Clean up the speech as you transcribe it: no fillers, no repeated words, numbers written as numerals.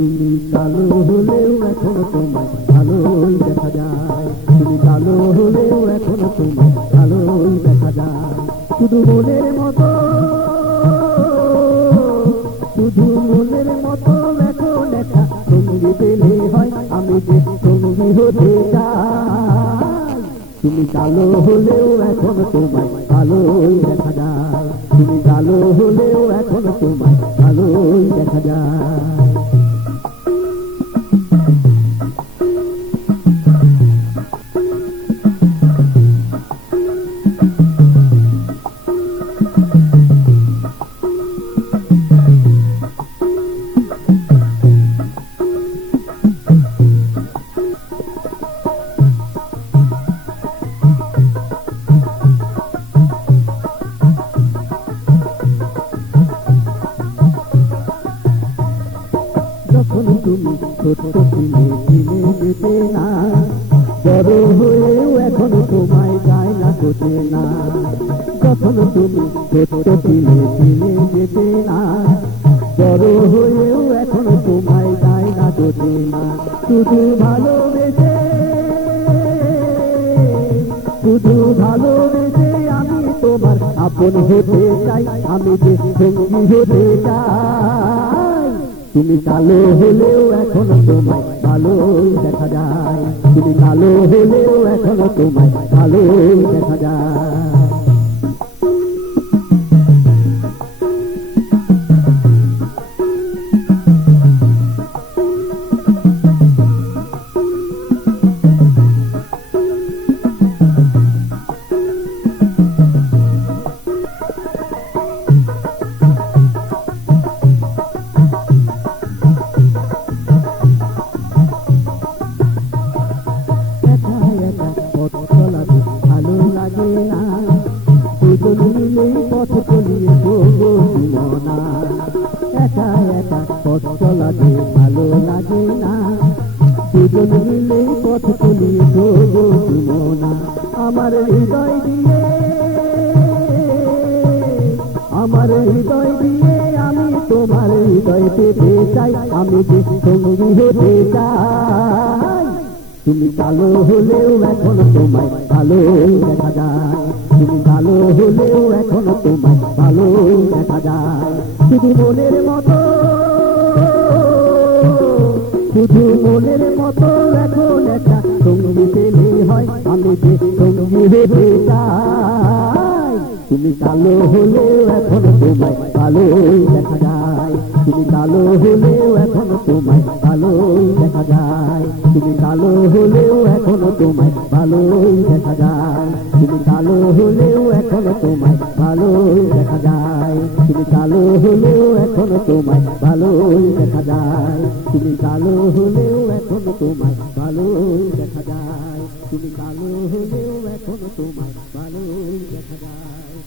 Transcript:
তুমি কালো হলেও এখনো তোমায় ভালোই দেখা যায়। তুমি কালো হলেও এখনো তোমায় ভালোই দেখা যায়। শুধু মনের মতো, শুধু মনের মতো এখন একটা সঙ্গী পেলে হয়, আমি যে সঙ্গী হতে চাই। তুমি কালো হলেও এখনো তোমায় ভালোই দেখা যায়। তুমি কালো হলেও এখনো তোমায় ভালোই দেখা যায়। যখন তুমি ছোট্ট ছিলে চিনে যেতে না, বড় হয়েও এখনো তোমায় যায় না হতে না। যখন তুমি ছোট্ট ছিলে চিনে যেতে না, বড় হয়েও এখনো তোমায় যায় না হতে না। শুধু ভালোবেসে, শুধু ভালোবেসে আমি তোমার আপন হতে চাই, আমি যে সঙ্গী হতে চাই। তুমি কালো হলেও এখনো তোমায় ভালোই দেখা যায়। তুমি কালো হলেও এখনো তোমায় ভালোই দেখা যায়। পথ চলাতে ভালো লাগে না, দুজন মিলেই পথ চলিয়ে তবু মনা। একা একা পথ চলাতে ভালো লাগে না, দুজন মিলেই পথ চলিয়ে তবু মনা। আমার হৃদয় দিয়ে, আমার হৃদয় দিয়ে আমি তোমার হৃদয় পেতে চাই, আমি যে সঙ্গী হতে চাই। তুমি কালো হলেও এখনো তোমায় ভালোই দেখা যায়। তুমি কালো হলেও এখনো তোমায় ভালোই দেখা যায়। শুধু মনের মতো, শুধু মনের মতো এখন একটা সঙ্গী পেলে হয়, আমি যে সঙ্গী হতে চাই। তুমি কালো হলেও এখনো তোমায় ভালোই দেখা যায়। তুমি কালো হলেও এখনো তোমায় ভালোই দেখা যায়। তুমি কালো হলেও এখনো তোমায় ভালোই দেখা যায়। তুমি কালো হলেও এখনো তোমায় ভালোই দেখা যায়। তুমি কালো হলেও এখনো তোমায় ভালোই দেখা যায়। তুমি কালো হলেও এখনো তোমায় ভালোই দেখা যায়। তুমি কালো হলেও এখনো তোমায় ভালোই দেখা যায়।